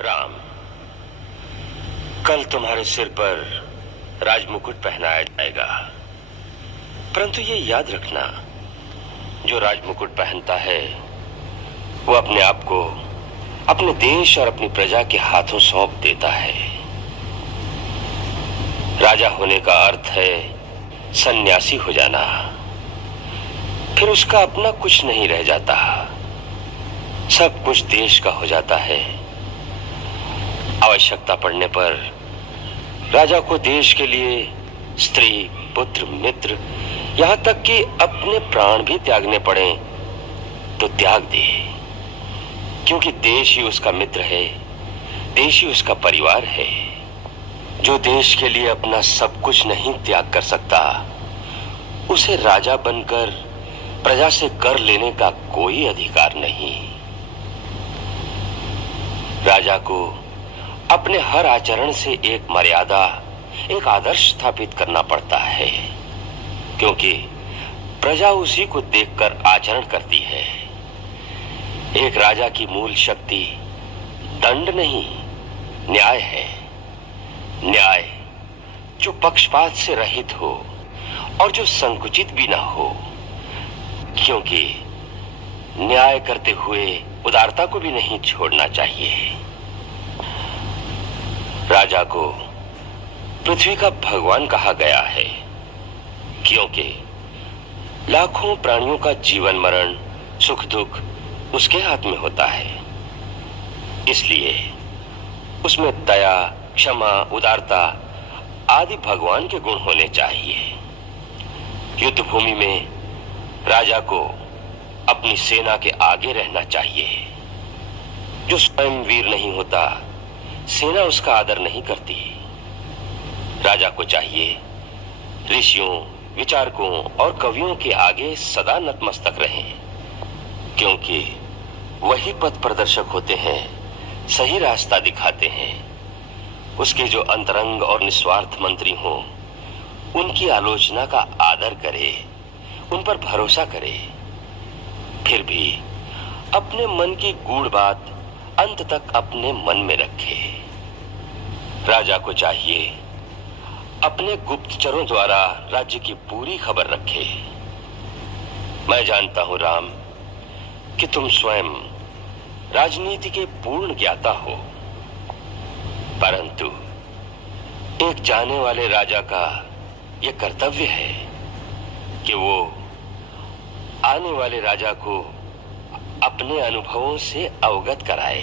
राम, कल तुम्हारे सिर पर राजमुकुट पहनाया जाएगा, परंतु ये याद रखना, जो राजमुकुट पहनता है वो अपने आप को अपने देश और अपनी प्रजा के हाथों सौंप देता है। राजा होने का अर्थ है सन्यासी हो जाना, फिर उसका अपना कुछ नहीं रह जाता, सब कुछ देश का हो जाता है। आवश्यकता पड़ने पर राजा को देश के लिए स्त्री, पुत्र, मित्र, यहां तक कि अपने प्राण भी त्यागने पड़े तो त्याग दे, क्योंकि देश ही उसका मित्र है, देश ही उसका परिवार है। जो देश के लिए अपना सब कुछ नहीं त्याग कर सकता, उसे राजा बनकर प्रजा से कर लेने का कोई अधिकार नहीं। राजा को अपने हर आचरण से एक मर्यादा, एक आदर्श स्थापित करना पड़ता है, क्योंकि प्रजा उसी को देखकर आचरण करती है। एक राजा की मूल शक्ति दंड नहीं, न्याय है। न्याय जो पक्षपात से रहित हो और जो संकुचित भी ना हो, क्योंकि न्याय करते हुए उदारता को भी नहीं छोड़ना चाहिए। राजा को पृथ्वी का भगवान कहा गया है, क्योंकि लाखों प्राणियों का जीवन मरण, सुख दुख उसके हाथ में होता है। इसलिए उसमें दया, क्षमा, उदारता आदि भगवान के गुण होने चाहिए। युद्ध भूमि में राजा को अपनी सेना के आगे रहना चाहिए। जो स्वयं वीर नहीं होता, सेना उसका आदर नहीं करती। राजा को चाहिए ऋषियों, विचारकों और कवियों के आगे सदा नतमस्तक रहें, क्योंकि वही पथ प्रदर्शक होते हैं, सही रास्ता दिखाते हैं। उसके जो अंतरंग और निस्वार्थ मंत्री हों, उनकी आलोचना का आदर करे, उन पर भरोसा करे, फिर भी अपने मन की गूढ़ बात अंत तक अपने मन में रखे। राजा को चाहिए अपने गुप्तचरों द्वारा राज्य की पूरी खबर रखे। मैं जानता हूं राम कि तुम स्वयं राजनीति के पूर्ण ज्ञाता हो, परंतु एक जाने वाले राजा का यह कर्तव्य है कि वो आने वाले राजा को अपने अनुभवों से अवगत कराए।